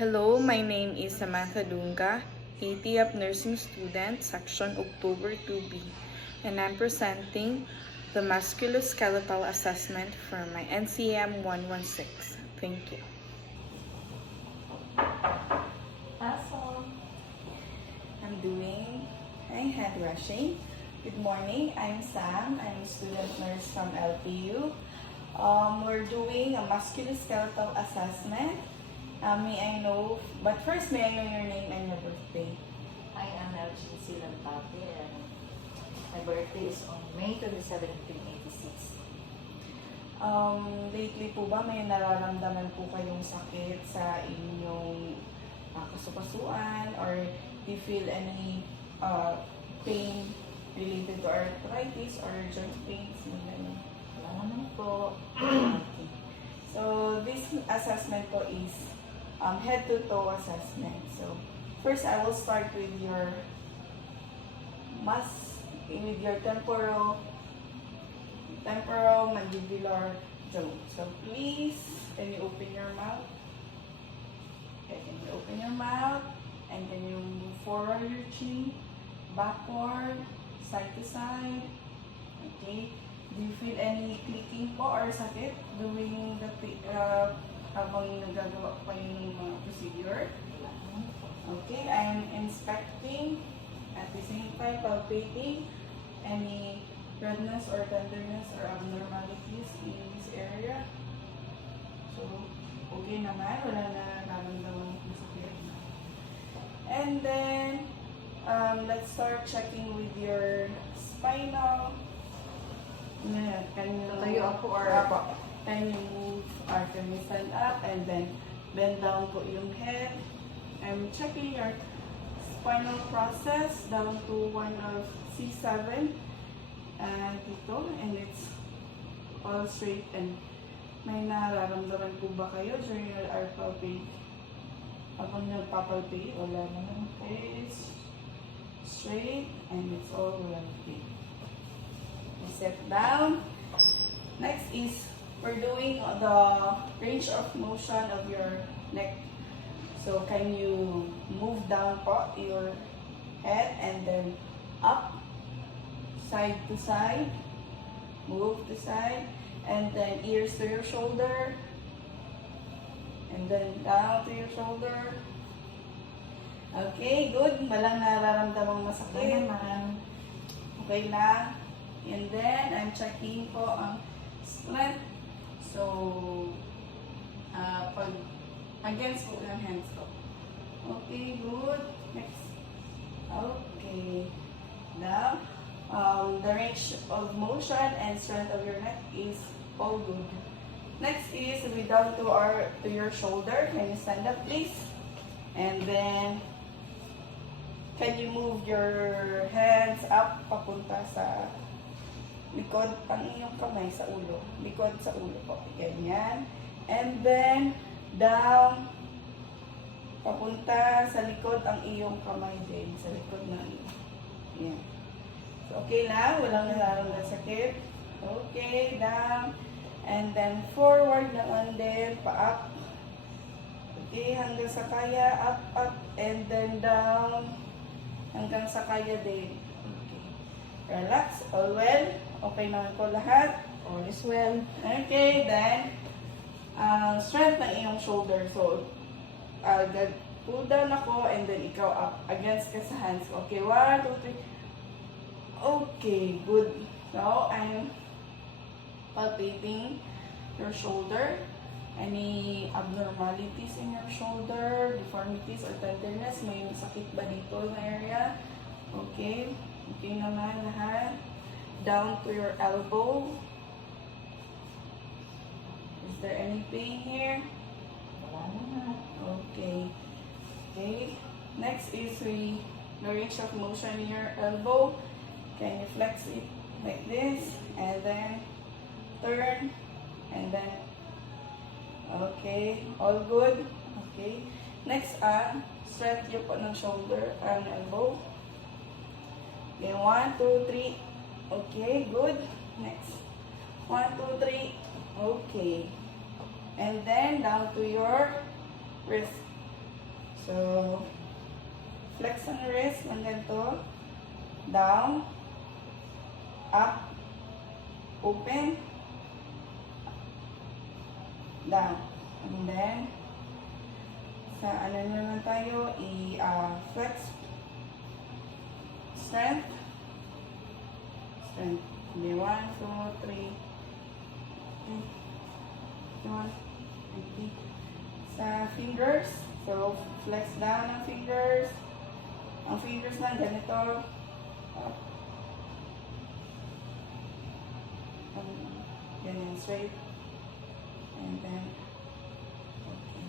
Hello, my name is Samantha Dunga, ATF Nursing Student, Section October 2B, and I'm presenting the Musculoskeletal Assessment for my NCM 116. Thank you. Awesome. I'm doing hand brushing. Good morning, I'm Sam. I'm a student nurse from LPU. We're doing a musculoskeletal assessment. May I know, but first may I know your name and your birthday? I am LGC Lampate and my birthday is on May 27, 1986. Lately po ba may nararamdaman po kayong sakit sa inyong kasukasuan, or do you feel any pain related to arthritis or joint pains? Wala naman po. Okay. So this assessment po is head to toe assessment. So first I will start with your temporal mandibular zone. So please, can you open your mouth? Okay, can you open your mouth? And can you move forward your chin, backward, side to side? Okay. Do you feel any clicking po or sakit doing the habang nagagawa pa yung mga procedure? Wala naman po. Okay, I'm inspecting at the same time palpating any redness or tenderness or abnormalities in this area. So, okay naman, wala na nararamdaman ng sakit. And then, let's start checking with your spinal. Can you Tatayo ako or can you move or can you stand up and then bend down po yung head? I'm checking your spinal process down to one of C7 and dito, and it's all straight. And may nararamdaman po ba kayo during your palpate? Habang nagpapalpate? Wala naman po. Okay, it's straight and it's all relative. Set down. Next is we're doing the range of motion of your neck. So can you move down po your head and then up, side to side, move to side, and then ears to your shoulder, and then down to your shoulder. Okay, good. Walang nararamdamang masakit. Okay na. And then, I'm checking po ang strength. So, pag against po ng hands ko. Okay, good. Next. Okay. Now, the range of motion and strength of your neck is all good. Next is we down to your shoulder. Can you stand up, please? And then, can you move your hands up papunta sa likod ang iyong kamay sa ulo. Likod sa ulo po. Ganyan. And then, down. Papunta sa likod ang iyong kamay din. Sa likod ng iyong. Yan. So, okay lang. Walang nararamdaman sakit. Okay, down. And then, forward naman din. Pa-up. Okay, hanggang sa kaya. Up, up. And then, down. Hanggang sa kaya din. Okay. Relax. All well. Okay naman po lahat. All is well. Okay, then, strength ng iyong shoulder. So, pull down ako and then ikaw up. Against ka sa hands. Okay, 1, 2, 3. Okay, good. So, I'm palpating your shoulder. Any abnormalities in your shoulder, deformities or tenderness? May sakit ba dito na area? Okay. Okay naman lahat. Down to your elbow. Is there any pain here? Wala naman. Okay. Okay. Next is the range of motion in your elbow. Can you flex it like this? And then turn. And then okay. All good. Okay. Next, strength nyo po ng shoulder and elbow. Okay. 1, 2, 3. Okay, good. Next. 1, 2, 3. Okay. And then down to your wrist. So, flex ang wrist ng ganito. Down. Up. Open. Down. And then, sa ano naman tayo, flex. Strength. Strength. Okay, 1, 2, 3. Okay. 1, 2, 3. Sa fingers. So, flex down ang fingers. Ang fingers lang, ganito. Up. Ganyan, straight. And then, okay.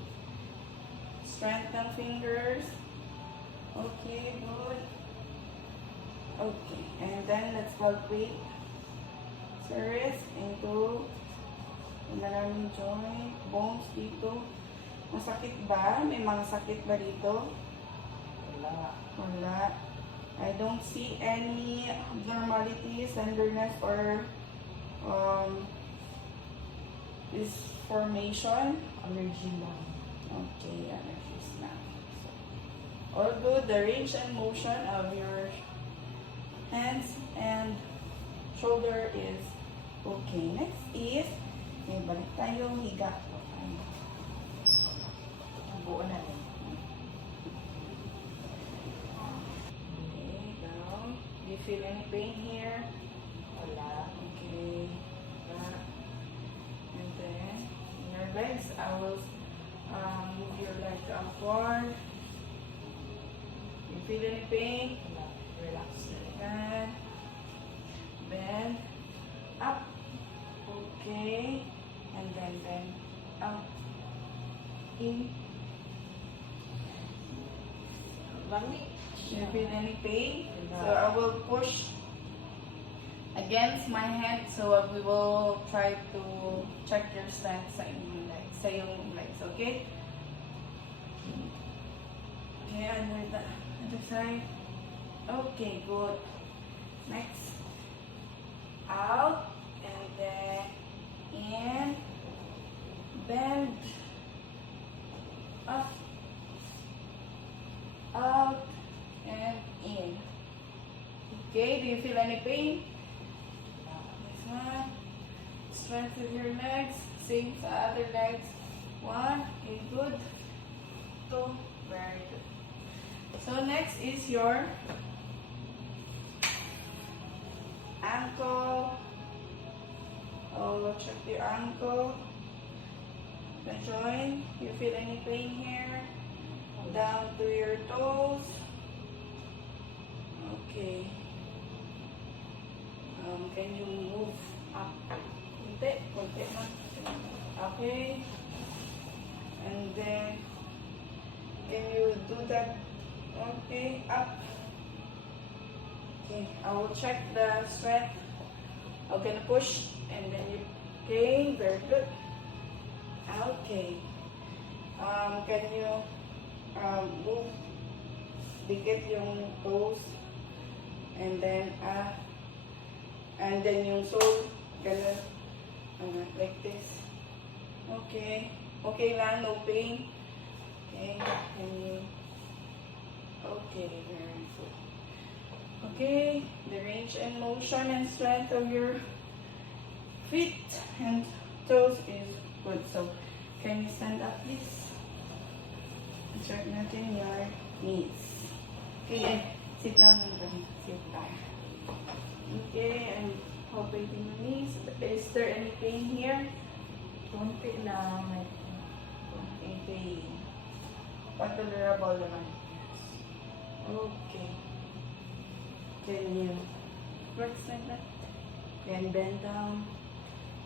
Strength ng fingers. Okay, good. Okay, and then let's calculate sa wrist into maraming joint, bones dito. Masakit ba? May mga sakit ba dito? Wala. Wala. I don't see any abnormalities, tenderness, or this formation. Allergy lang. Okay, allergies na. So, all good. The range and motion of your hands and shoulder is okay. Next is, okay, balik tayo, higa. Ang buo na rin. Okay, down. Do you feel any pain here? Wala. Okay. Back. And then, in your legs, I will move your leg upward. Do you feel any pain? Wala. Relax. Bend. Bend. Up. Okay. And then bend. Up. In. Lami. Do you feel any pain? So I will push against my head, so we will try to check your strength sa inyong legs, sa iyong legs, okay? Okay, under the other side. Okay, good. Next. Out, and then in, bend, up, out, and in. Okay, do you feel any pain? This one. Strengthen your legs. Same sa other legs. 1, okay, good. 2, very good. So next is your ankle. Oh, check your ankle. The joint. You feel any pain here? Down to your toes. Okay. Can you move up? Kunti na. Okay. And then, can you do that? Okay, up. Okay, I will check the strength. I'm gonna push, and then you, okay, very good. Okay. Can you move, dikit yung toes, and then yung sole, gonna, like this. Okay. Okay lang, no pain. Okay, can you, okay, very good. Okay, the range and motion and strength of your feet and toes is good. So, can you stand up, please? Start natin your knees. Okay, sit down. Sit down. Okay, I'm palpating your knees. Is there any pain here? Kunti lang. Okay, pain. Tolerable naman. Okay. Can you flex like that? Then bend down.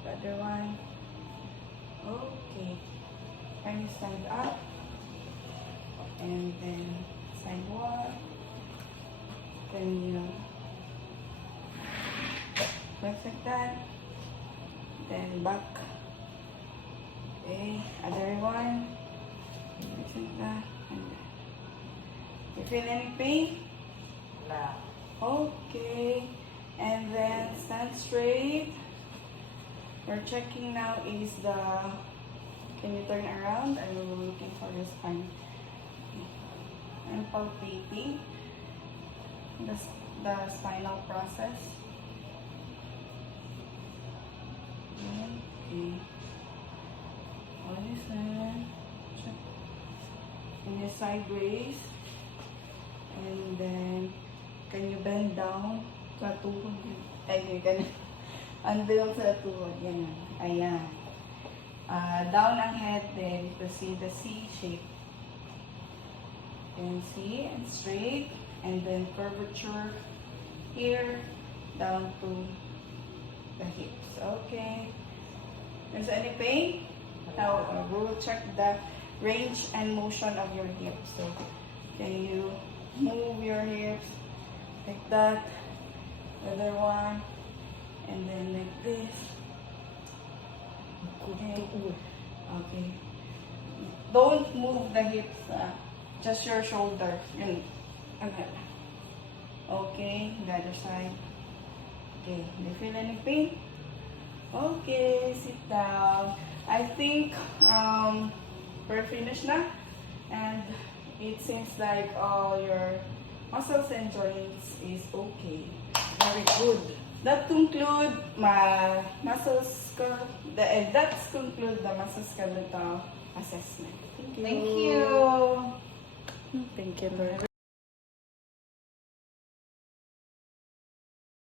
The other one. Okay. Can you stand up? And then sidewalk. Can you flex like that? Then back. Okay. Other one. Flex like that. And you feel any pain? Wala. Okay, and then stand straight. We're checking now is the, can you turn around? I'm looking for your spine. Okay. palpating the spinal process. Okay. Listen. Check. And you sideways. And then, can you bend down sa tuhod? Ay, ganun. Andun sa tuhod. Yan. Ayan. Down ang head then to see the C shape. And see, and straight. And then curvature here down to the hips. Okay. Is there any pain? Now we will check the range and motion of your hips. So can you move your hips like that? Other one, and then like this. Okay. Okay. Don't move the hips. Just your shoulder. Yun. Okay. Okay. The other side. Okay. Do you feel any pain? Okay. Sit down. I think we're finished na. And it seems like all your muscles and joints is okay. Very good. That conclude my muscle that's conclude the muscle skeletal assessment. Thank you. Thank you. Thank you, Lord.